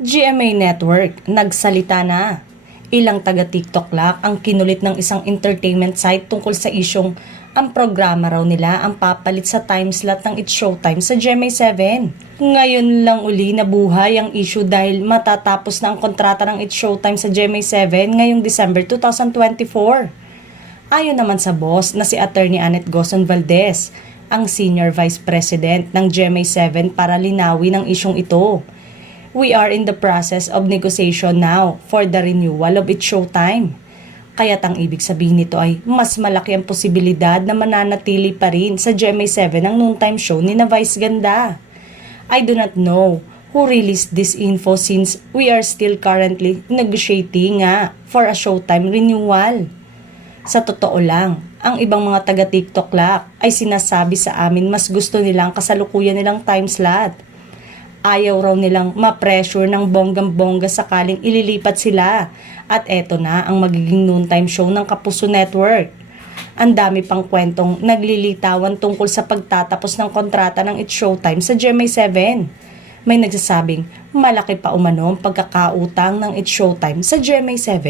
GMA Network, nagsalita na. Ilang taga-TikTok lang ang kinulit ng isang entertainment site tungkol sa isyong ang programa raw nila ang papalit sa time slot ng It's Showtime sa GMA7. Ngayon lang uli nabuhay ang issue dahil matatapos na ang kontrata ng It's Showtime sa GMA7 ngayong December 2024. Ayon naman sa boss na si Attorney Annette Gozon Valdez, ang Senior Vice President ng GMA7 para linawin ang isyong ito. We are in the process of negotiation now for the renewal of It's Showtime. Kaya't ang ibig sabihin nito ay mas malaki ang posibilidad na mananatili pa rin sa GMA7 ang noontime show ni na Vice Ganda. I do not know who released this info since we are still currently negotiating for a Showtime renewal. Sa totoo lang, ang ibang mga taga-TikTok lak ay sinasabi sa amin mas gusto nilang kasalukuyan nilang time slot. Ayaw raw nilang ma-pressure ng bonggang-bongga sakaling ililipat sila. At eto na ang magiging noontime show ng Kapuso Network. Ang dami pang kwentong naglilitawan tungkol sa pagtatapos ng kontrata ng It's Showtime sa GMA7. May nagsasabing malaki pa umano ang pagkakautang ng It's Showtime sa GMA7.